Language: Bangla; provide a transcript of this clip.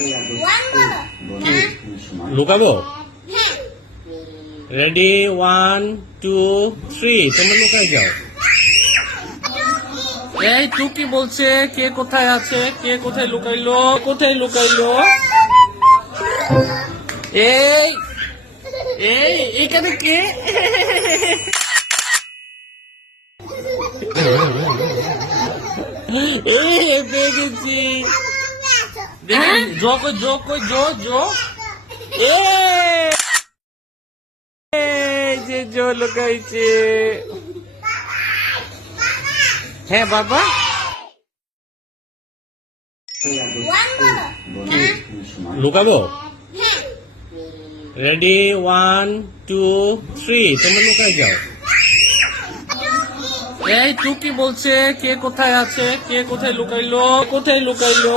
কি লুকাবো? রেডি, 1 2 3, তোমরা লুকাই যাও। এই টুকি বলছে কে কোথায় আছে, কে কোথায় লুকাইলো, কোথায় লুকাইলো? এই এই এখানে কে? এই পেয়ে গেছি। দেখেন জো কই, জো কই, জো জো। এই যে জো লুকাইছে। হ্যাঁ বাবা, লুকাবো? রেডি, 1 2 3, তোমরা লুকাই যাও। এই টুকি বলছে কে কোথায় আছে, কে কোথায় লুকাইলো, কোথায় লুকাইলো?